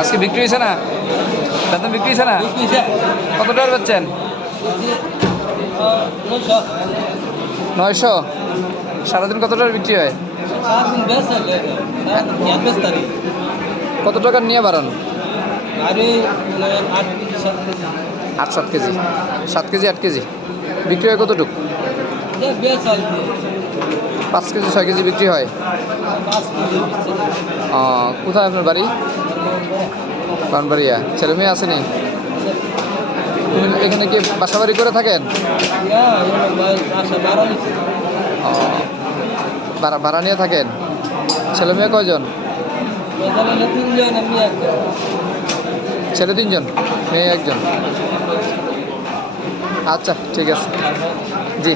আজকে বিক্রি হয়েছে না? বেতন বিক্রি হয়েছে না? কত টাকার বেচছেন? 900। সারাদিন কত টাকার বিক্রি হয়? কত টাকার নিয়ে বাড়ান? 8-7 কেজি, 7 কেজি 8 কেজি বিক্রি হয় কতটুকু? 5 কেজি 6 কেজি বিক্রি হয়। কোথায় আপনার বাড়ি? বানবাড়িয়া। ছেলে মেয়ে আসেনি? এখানে কি বাসা বাড়ি করে থাকেন? ভাড়া নিয়ে থাকেন? ছেলে মেয়ে কয়জন? ছেলে 3 জন, মেয়ে 1 জন। আচ্ছা ঠিক আছে জি।